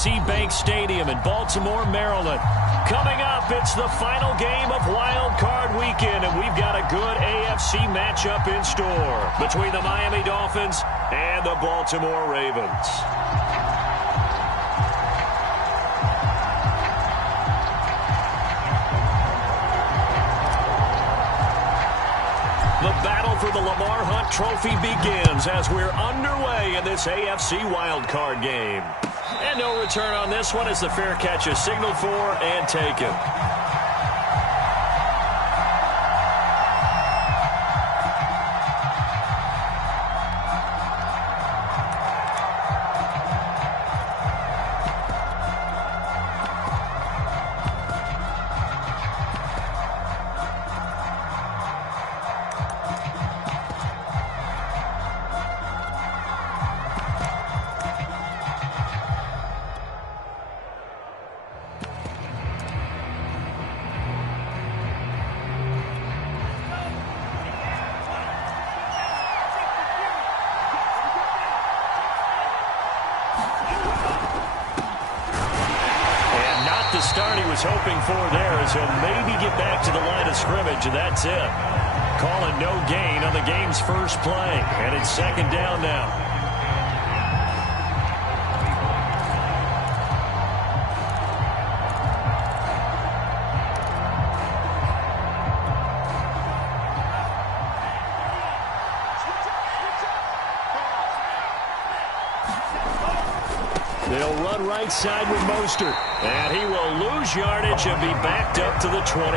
PNC Bank Stadium in Baltimore, Maryland. Coming up, it's the final game of Wild Card Weekend, and we've got a good AFC matchup in store between the Miami Dolphins and the Baltimore Ravens. The battle for the Lamar Hunt Trophy begins as we're underway in this AFC wildcard game. And no return on this one as the fair catch is signaled for and taken. Start he was hoping for there as he'll maybe get back to the line of scrimmage, and that's it. Calling no gain on the game's first play, and it's second down now. They'll run right side with Mostert. And he will lose yardage and be backed up to the 24.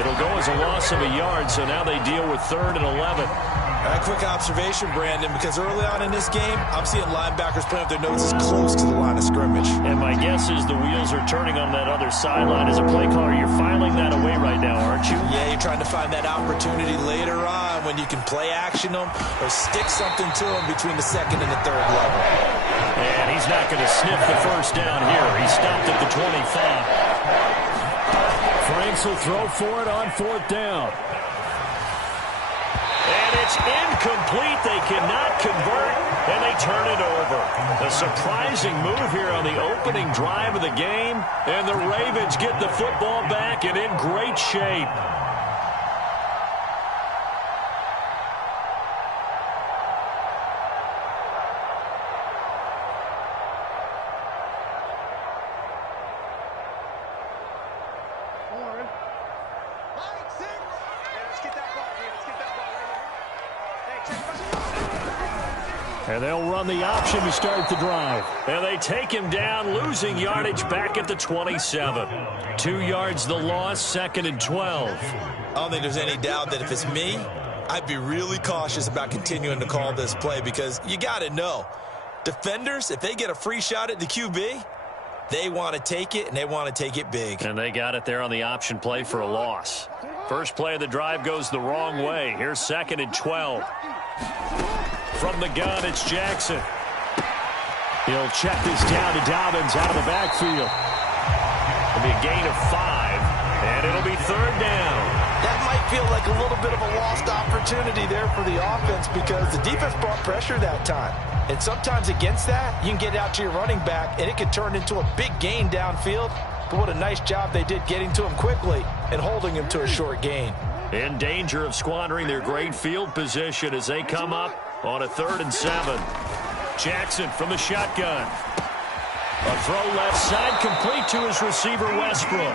It'll go as a loss of a yard, so now they deal with 3rd and 11. A quick observation, Brandon, because early on in this game, I'm seeing linebackers playing with their noses close to the line of scrimmage. And my guess is the wheels are turning on that other sideline. As a play caller, you're filing that away right now, aren't you? Yeah, you're trying to find that opportunity later on when you can play action them or stick something to them between the 2nd and the 3rd level. And he's not going to sniff the first down here. He stopped at the 25. Franks will throw for it on 4th down. And it's incomplete. They cannot convert, and they turn it over. A surprising move here on the opening drive of the game, and the Ravens get the football back and in great shape. And they'll run the option to start the drive. And they take him down, losing yardage back at the 27. 2 yards the loss, 2nd and 12. I don't think there's any doubt that if it's me, I'd be really cautious about continuing to call this play because you got to know, defenders, if they get a free shot at the QB, they want to take it, and they want to take it big. And they got it there on the option play for a loss. First play of the drive goes the wrong way. Here's 2nd and 12. From the gun, it's Jackson. He'll check this down to Dobbins out of the backfield. It'll be a gain of 5, and it'll be 3rd down. That might feel like a little bit of a lost opportunity there for the offense because the defense brought pressure that time. And sometimes against that, you can get out to your running back, and it can turn into a big gain downfield. But what a nice job they did getting to him quickly and holding him to a short gain. In danger of squandering their great field position as they come up on a 3rd and 7. Jackson from the shotgun. A throw left side complete to his receiver Westbrook.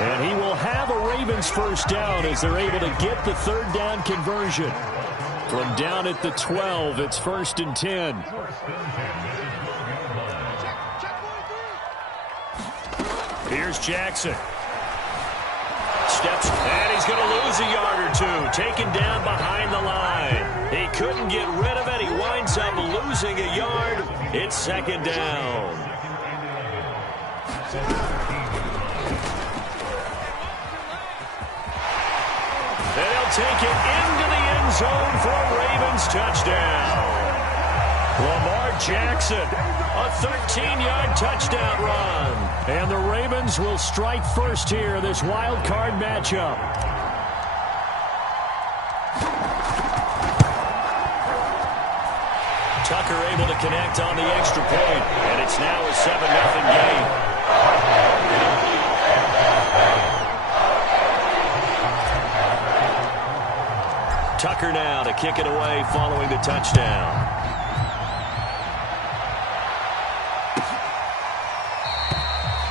And he will have a Ravens first down as they're able to get the 3rd down conversion. From down at the 12, it's 1st and 10. Here's Jackson. Steps, and he's going to lose a yard or 2. Taken down behind the line. He couldn't get rid of it. He winds up losing a yard. It's 2nd down. And he'll take it into the end zone for a Ravens touchdown. Lamar Jackson, a 13-yard touchdown run. And the Ravens will strike first here in this wild card matchup. Tucker able to connect on the extra point, and it's now a 7-0 game. Tucker now to kick it away following the touchdown.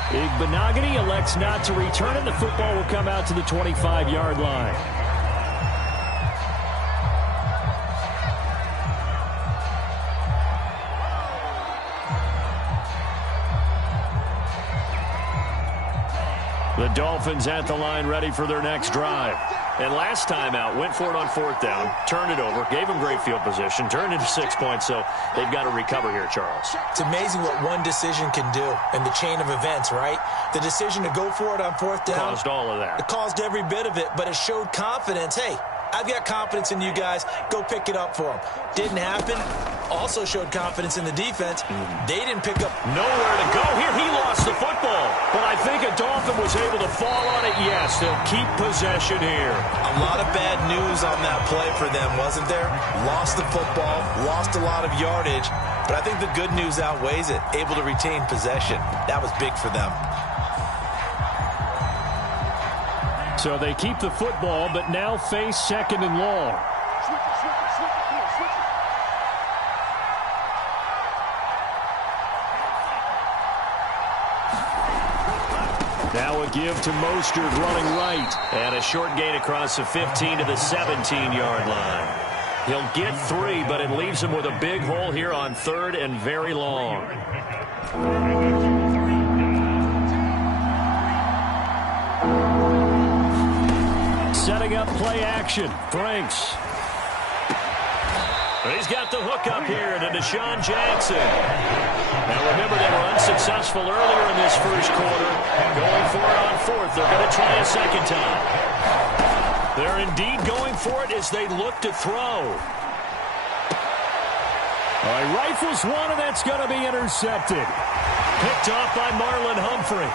Igbenogany elects not to return it. The football will come out to the 25-yard line. The Dolphins at the line ready for their next drive. And last time out, went for it on 4th down, turned it over, gave them great field position, turned into 6 points, so they've got to recover here, Charles. It's amazing what one decision can do in the chain of events, right? The decision to go for it on 4th down. Caused all of that. It caused every bit of it, but it showed confidence. Hey, I've got confidence in you guys. Go pick it up for them. Didn't happen. Also showed confidence in the defense. They didn't pick up. Nowhere to go here. He lost the football. But I think a Dolphin was able to fall on it. Yes, they'll keep possession here. A lot of bad news on that play for them, wasn't there? Lost the football, lost a lot of yardage. But I think the good news outweighs it. Able to retain possession. That was big for them. So they keep the football, but now face 2nd and long. Now a give to Mostert running right. And a short gain across the 15 to the 17-yard line. He'll get 3, but it leaves him with a big hole here on 3rd and very long. Setting up play action. Franks. He's got the hook up here to Deshaun Jackson. Now remember, they were unsuccessful earlier in this first quarter. Going for it on 4th. They're going to try a second time. They're indeed going for it as they look to throw. All right, rifles one, and that's going to be intercepted. Picked off by Marlon Humphrey.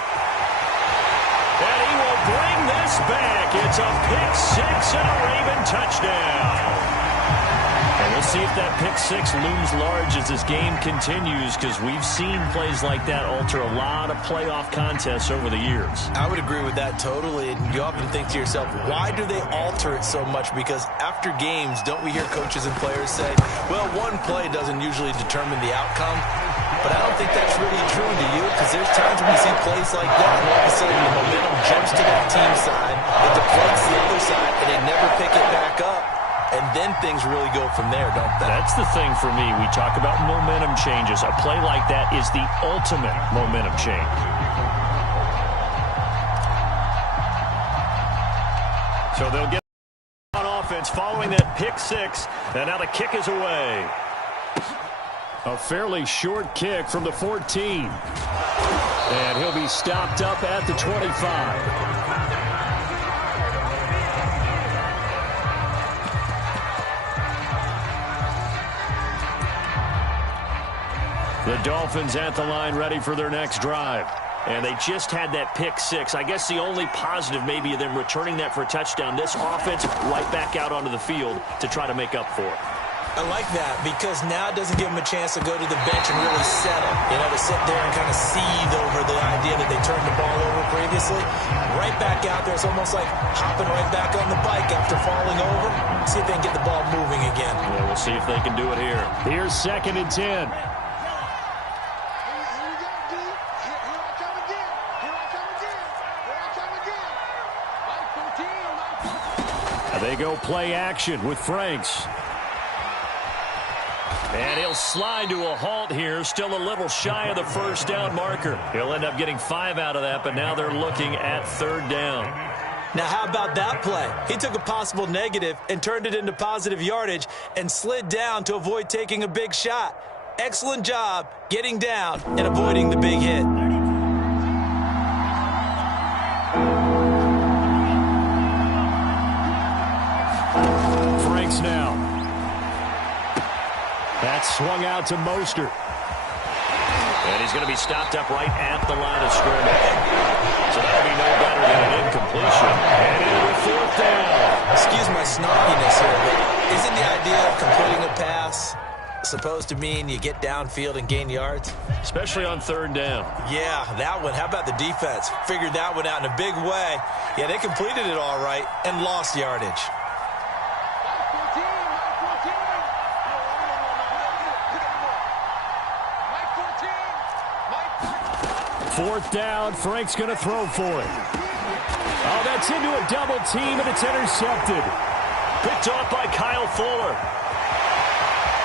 And he will bring this back. It's a pick-6 and a Raven touchdown. And we'll see if that pick-6 looms large as this game continues, because we've seen plays like that alter a lot of playoff contests over the years. I would agree with that totally. And you often think to yourself, why do they alter it so much? Because after games, don't we hear coaches and players say, well, one play doesn't usually determine the outcome. But I don't think that's really true, do you? Because there's times when we see plays like that, and all of a sudden the momentum jumps to that team side, it deflates the other side, and they never pick it back up. And then things really go from there, don't they? That's the thing for me. We talk about momentum changes. A play like that is the ultimate momentum change. So they'll get on offense following that pick-6, and now the kick is away. A fairly short kick from the 14. And he'll be stopped up at the 25. The Dolphins at the line ready for their next drive. And they just had that pick-6. I guess the only positive maybe of them returning that for a touchdown. This offense right back out onto the field to try to make up for it. I like that because now it doesn't give them a chance to go to the bench and really settle. You know, to sit there and kind of seethe over the idea that they turned the ball over previously. Right back out there. It's almost like hopping right back on the bike after falling over. See if they can get the ball moving again. Yeah, we'll see if they can do it here. Here's 2nd and 10. They go play action with Franks. And he'll slide to a halt here, still a little shy of the first down marker. He'll end up getting 5 out of that, but now they're looking at 3rd down. Now, how about that play? He took a possible negative and turned it into positive yardage and slid down to avoid taking a big shot. Excellent job getting down and avoiding the big hit. Franks now. That's swung out to Mostert. And he's going to be stopped up right at the line of scrimmage. So that'll be no better than an incompletion. And into 4th down. Excuse my snarkiness here, but isn't the idea of completing a pass supposed to mean you get downfield and gain yards? Especially on third down. Yeah, that one. How about the defense? Figured that one out in a big way. Yeah, they completed it all right and lost yardage. Fourth down, Frank's going to throw for it. Oh, that's into a double team, and it's intercepted. Picked off by Kyle Fuller.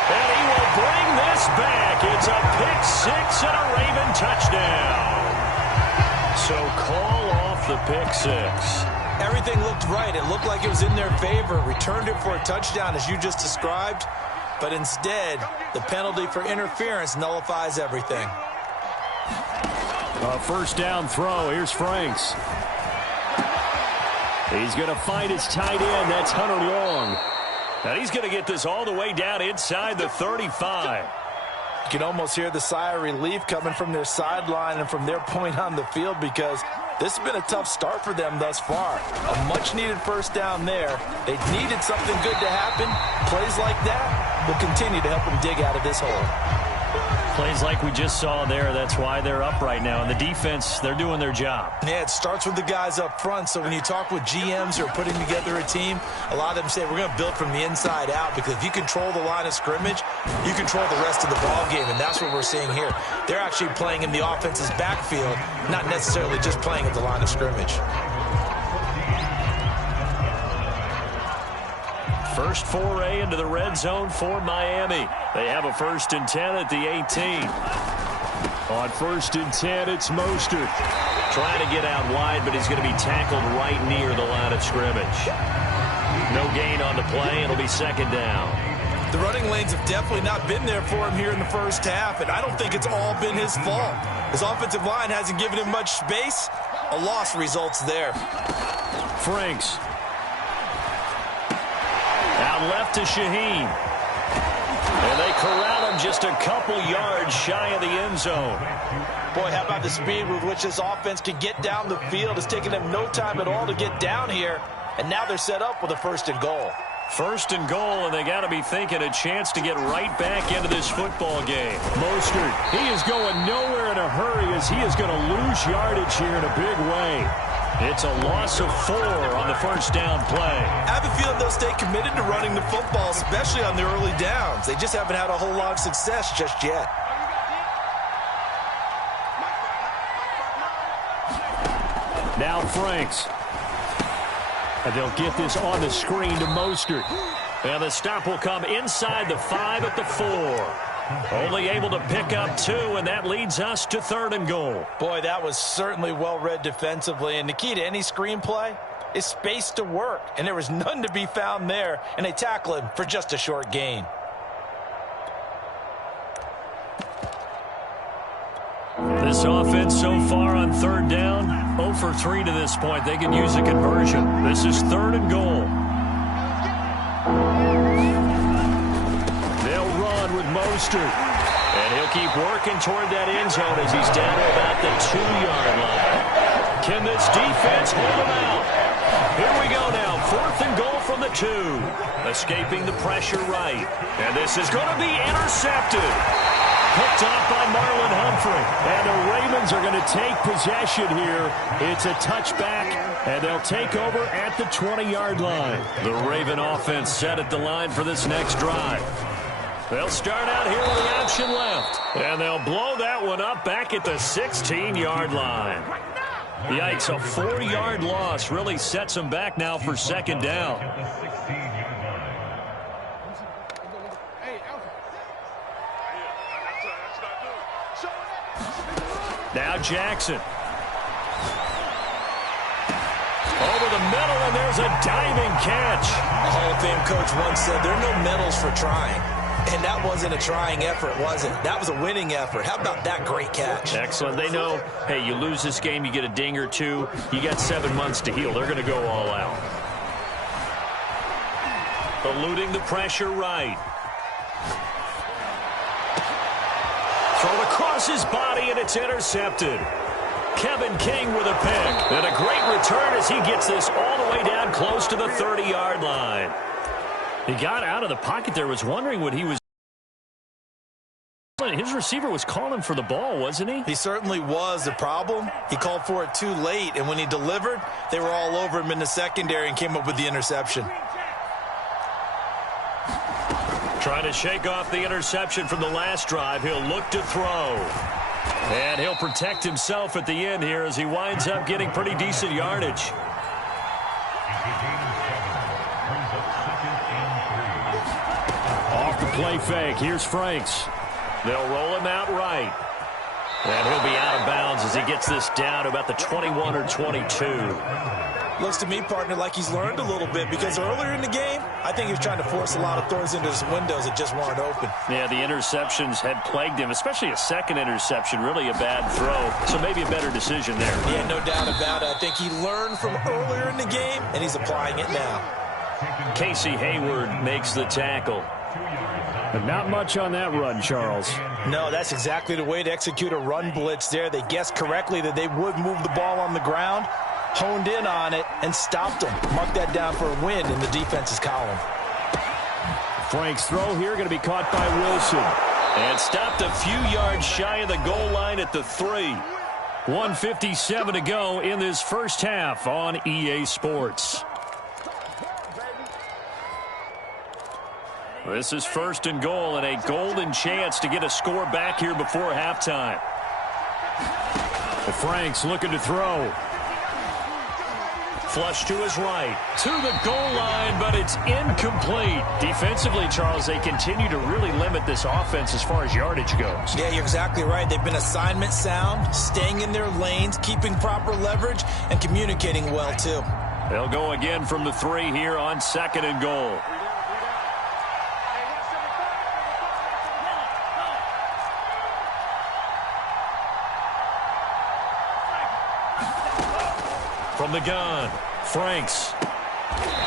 And he will bring this back. It's a pick six and a Raven touchdown. So call off the pick six. Everything looked right. It looked like it was in their favor. Returned it for a touchdown, as you just described. But instead, the penalty for interference nullifies everything. A first down throw. Here's Franks. He's going to find his tight end. That's Hunter Long. Now he's going to get this all the way down inside the 35. You can almost hear the sigh of relief coming from their sideline and from their point on the field, because this has been a tough start for them thus far. A much-needed first down there. They needed something good to happen. Plays like that will continue to help them dig out of this hole. Plays like we just saw there, that's why they're up right now. And the defense, they're doing their job. Yeah, it starts with the guys up front. So when you talk with GMs who are putting together a team, a lot of them say we're going to build from the inside out, because if you control the line of scrimmage, you control the rest of the ball game, and that's what we're seeing here. They're actually playing in the offense's backfield, not necessarily just playing at the line of scrimmage. First foray into the red zone for Miami. They have a 1st and 10 at the 18. On 1st and 10, it's Mostert. Trying to get out wide, but he's going to be tackled right near the line of scrimmage. No gain on the play. It'll be 2nd down. The running lanes have definitely not been there for him here in the first half, and I don't think it's all been his fault. His offensive line hasn't given him much space. A loss results there. Franks. Out left to Shaheen. And they corral him just a couple yards shy of the end zone. Boy, how about the speed with which this offense can get down the field? It's taken them no time at all to get down here. And now they're set up with a 1st and goal. 1st and goal, and they got to be thinking a chance to get right back into this football game. Mostert, he is going nowhere in a hurry, as he is going to lose yardage here in a big way. It's a loss of 4 on the 1st down play. I have a feeling they'll stay committed to running the football, especially on the early downs. They just haven't had a whole lot of success just yet. Now Franks. And they'll get this on the screen to Mostert. And the stop will come inside the 5 at the 4. Only able to pick up 2, and that leads us to 3rd and goal. Boy, that was certainly well read defensively. And the key to any screenplay is space to work. And there was none to be found there. And they tackle him for just a short gain. This offense so far on 3rd down, 0 for 3 to this point. They could use a conversion. This is 3rd and goal. They'll run with Mostert. And he'll keep working toward that end zone as he's down to about the 2-yard line. Can this defense hold him out? Here we go now. 4th and goal from the 2. Escaping the pressure right. And this is going to be intercepted. Picked off by Marlon Humphrey. And the Ravens are going to take possession here. It's a touchback, and they'll take over at the 20-yard line. The Raven offense set at the line for this next drive. They'll start out here with the option left. And they'll blow that one up back at the 16-yard line. Yikes, a 4-yard loss really sets them back now for 2nd down. Now Jackson. Over the middle, and there's a diving catch. A Hall of Fame coach once said there are no medals for trying. And that wasn't a trying effort, was it? That was a winning effort. How about that great catch? Excellent. They know, hey, you lose this game, you get a ding or 2. You got 7 months to heal. They're going to go all out. Eluding the pressure right. Thrown across his body, and it's intercepted. Kevin King with a pick. And a great return as he gets this all the way down close to the 30-yard line. He got out of the pocket there, was wondering what he was Well, his receiver was calling for the ball, wasn't he? He certainly was. The problem, he called for it too late, and when he delivered, they were all over him in the secondary and came up with the interception. Trying to shake off the interception from the last drive. He'll look to throw. And he'll protect himself at the end here as he winds up getting pretty decent yardage. Off the play fake. Here's Franks. They'll roll him out right. And he'll be out of bounds as he gets this down to about the 21 or 22. Looks to me, partner, like he's learned a little bit because earlier in the game, I think he was trying to force a lot of throws into his windows that just weren't open. Yeah, the interceptions had plagued him, especially a second interception, really a bad throw. So maybe a better decision there. Yeah, no doubt about it. I think he learned from earlier in the game, and he's applying it now. Casey Hayward makes the tackle. But not much on that run, Charles. No, that's exactly the way to execute a run blitz there. They guessed correctly that they would move the ball on the ground, honed in on it, and stopped them. Mark that down for a win in the defense's column. Frank's throw here going to be caught by Wilson. And stopped a few yards shy of the goal line at the 3. 1:57 to go in this first half on EA Sports. This is 1st and goal and a golden chance to get a score back here before halftime. Franks looking to throw. Flush to his right, to the goal line, but it's incomplete. Defensively, Charles, they continue to really limit this offense as far as yardage goes. Yeah, you're exactly right. They've been assignment sound, staying in their lanes, keeping proper leverage, and communicating well, too. They'll go again from the 3 here on 2nd and goal. From the gun, Franks.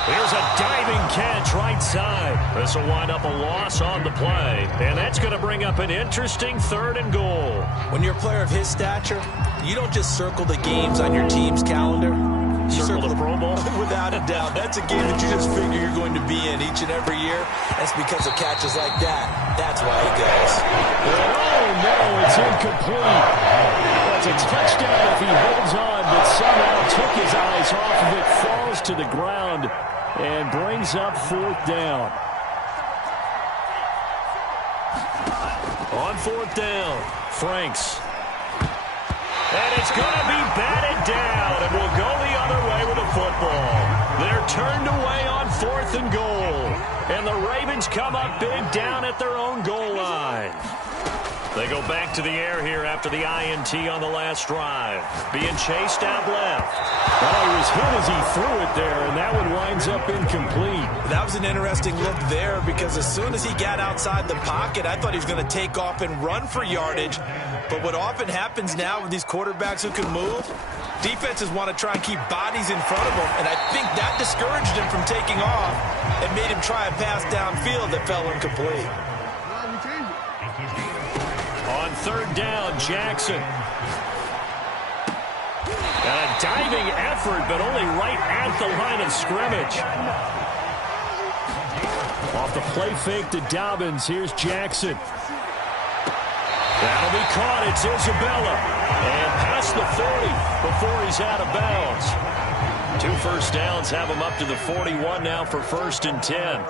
Here's a diving catch right side. This will wind up a loss on the play. And that's going to bring up an interesting 3rd and goal. When you're a player of his stature, you don't just circle the games on your team's calendar. You circle the Pro Bowl? Without a doubt. That's a game that you just figure you're going to be in each and every year. That's because of catches like that. That's why he goes. Oh, no, it's incomplete. It's a touchdown if he holds on, but somehow took his eyes off of it, falls to the ground, and brings up 4th down. On 4th down, Franks. And it's going to be batted down, and will go the other way with the football. They're turned away on 4th and goal, and the Ravens come up big down at their own goal line. They go back to the air here after the INT on the last drive. Being chased out left. Well, he was hit as he threw it there, and that one winds up incomplete. That was an interesting look there because as soon as he got outside the pocket, I thought he was going to take off and run for yardage. But what often happens now with these quarterbacks who can move, defenses want to try and keep bodies in front of them, and I think that discouraged him from taking off and made him try a pass downfield that fell incomplete. On 3rd down, Jackson. And a diving effort, but only right at the line of scrimmage. Off the play fake to Dobbins. Here's Jackson. That'll be caught. It's Isabella. And past the 40 before he's out of bounds. 2 first downs have him up to the 41 now for 1st and 10.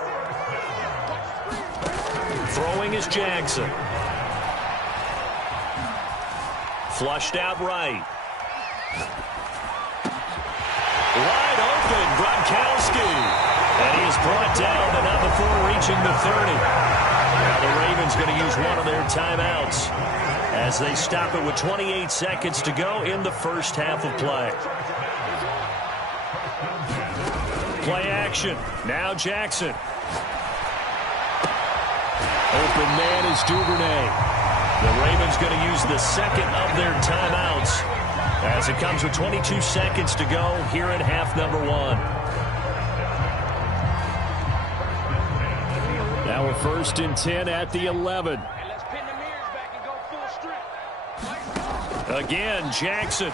Throwing is Jackson. Flushed out right. Wide open, Gronkowski. And he is brought down, and not before reaching the 30. Now the Ravens going to use one of their timeouts as they stop it with 28 seconds to go in the first half of play. Play action. Now Jackson. Open man is Duvernay. The Ravens going to use the second of their timeouts as it comes with 22 seconds to go here in half number 1. Now a 1st and 10 at the 11. Again, Jackson.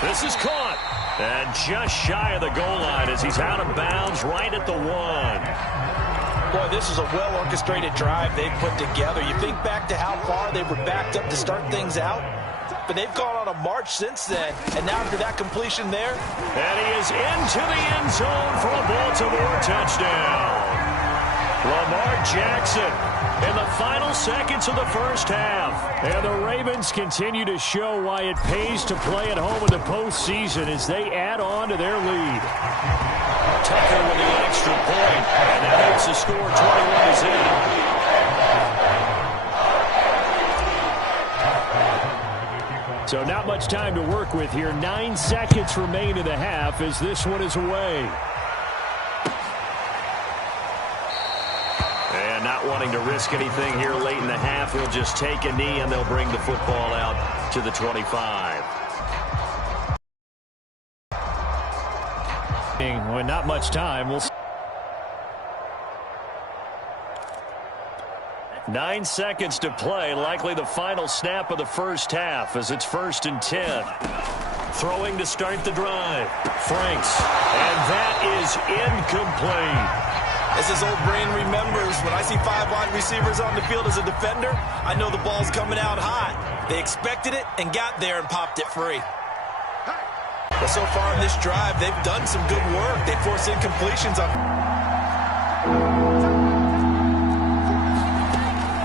This is caught. And just shy of the goal line as he's out of bounds right at the 1. Boy, this is a well-orchestrated drive they've put together. You think back to how far they were backed up to start things out, but they've gone on a march since then. And now after that completion there. And he is into the end zone for a Baltimore touchdown. Lamar Jackson in the final seconds of the first half. And the Ravens continue to show why it pays to play at home in the postseason as they add on to their lead. Tucker with the extra point, and that makes the score 21-0. So not much time to work with here. 9 seconds remain in the half as this one is away. And not wanting to risk anything here late in the half, he'll just take a knee and they'll bring the football out to the 25. When not much time, we'll 9 seconds to play, likely the final snap of the first half as it's 1st and 10. Throwing to start the drive. Franks, and that is incomplete. As his old brain remembers, when I see 5 wide receivers on the field as a defender, I know the ball's coming out hot. They expected it and got there and popped it free. But so far in this drive, they've done some good work. They forced incompletions on.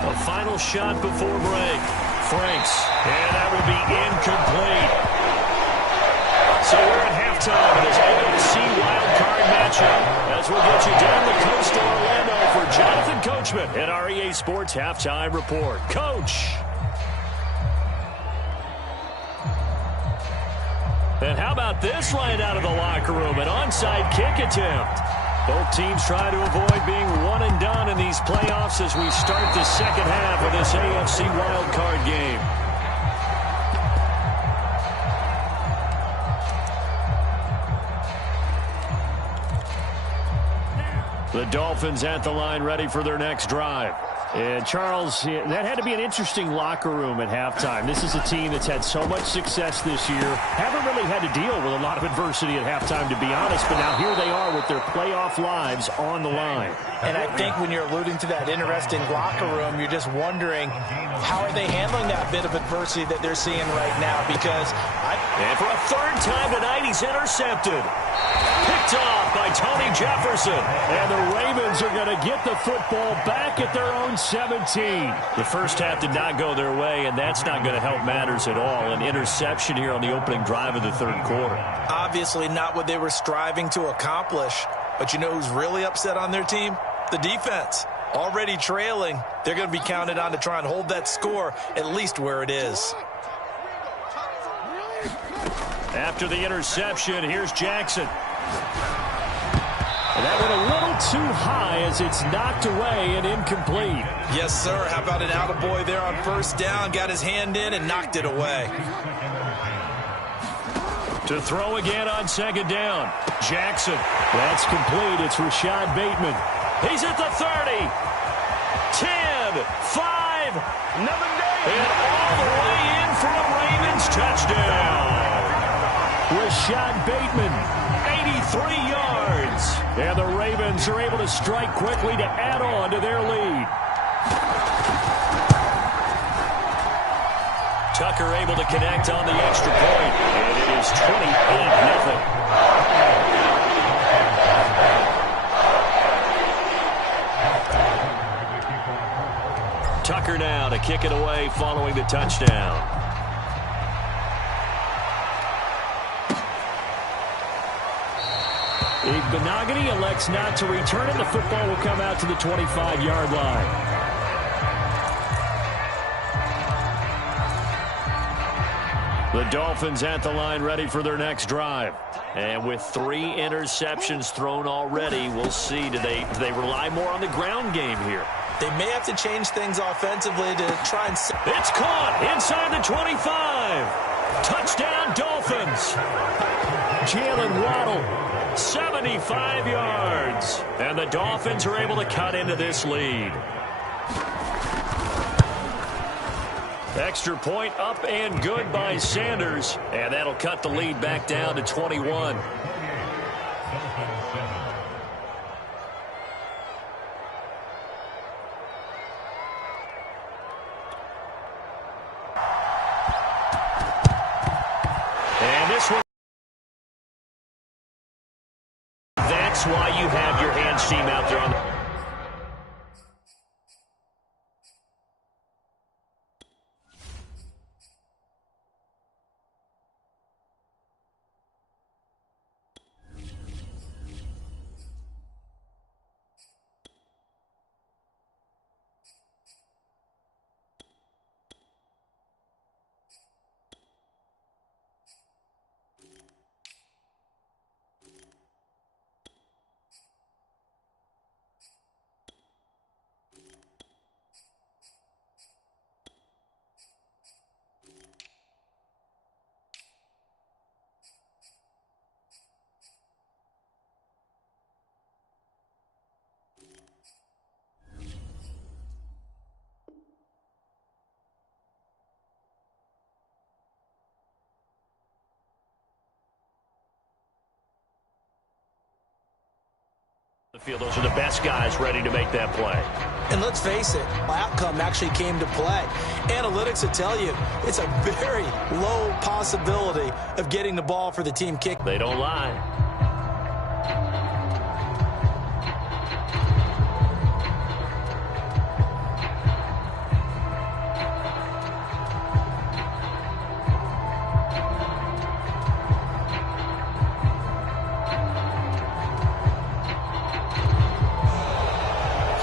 A final shot before break. Franks, and that will be incomplete. So we're at halftime in this AFC wildcard matchup. As we'll get you down the coast to Orlando for Jonathan Coachman at our EA Sports Halftime Report. Coach. And how about this right out of the locker room? An onside kick attempt. Both teams try to avoid being one and done in these playoffs as we start the second half of this AFC wildcard game. The Dolphins at the line ready for their next drive. And, Charles, that had to be an interesting locker room at halftime. This is a team that's had so much success this year. Haven't really had to deal with a lot of adversity at halftime, to be honest. But now here they are with their playoff lives on the line. And I think when you're alluding to that interesting locker room, you're just wondering how are they handling that bit of adversity that they're seeing right now. Because and for a 3rd time tonight, he's intercepted. Picked off by Tony Jefferson. And the Ravens are going to get the football back at their own 17. The first half did not go their way, and that's not going to help matters at all. An interception here on the opening drive of the 3rd quarter. Obviously not what they were striving to accomplish. But you know who's really upset on their team? The defense. Already trailing. They're going to be counted on to try and hold that score at least where it is. After the interception, here's Jackson. And that went a little too high as it's knocked away and incomplete. Yes, sir. How about an attaboy there on 1st down? Got his hand in and knocked it away. To throw again on 2nd down. Jackson. That's complete. It's Rashad Bateman. He's at the 30. 10, 5, and all the way in for a Ravens touchdown. Rashad Bateman, 83 yards. And the Ravens are able to strike quickly to add on to their lead. Tucker able to connect on the extra point. And it is 28-0. Tucker now to kick it away following the touchdown. Benogany elects not to return it. The football will come out to the 25-yard line. The Dolphins at the line ready for their next drive. And with 3 interceptions thrown already, we'll see. Do they rely more on the ground game here? They may have to change things offensively to try and... It's caught inside the 25. Touchdown, Dolphins. Jalen Waddle. 75 yards. And the Dolphins are able to cut into this lead. Extra point up and good by Sanders. And that'll cut the lead back down to 21. And this one. That's why you have your hands team out there on the... Those are the best guys ready to make that play. And let's face it, outcome actually came to play. Analytics will tell you it's a very low possibility of getting the ball for the team kick. They don't lie.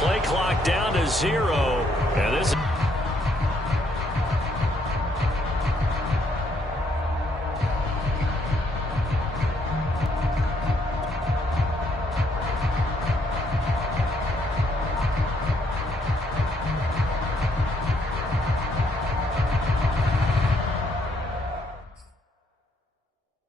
Play clock down to 0. And this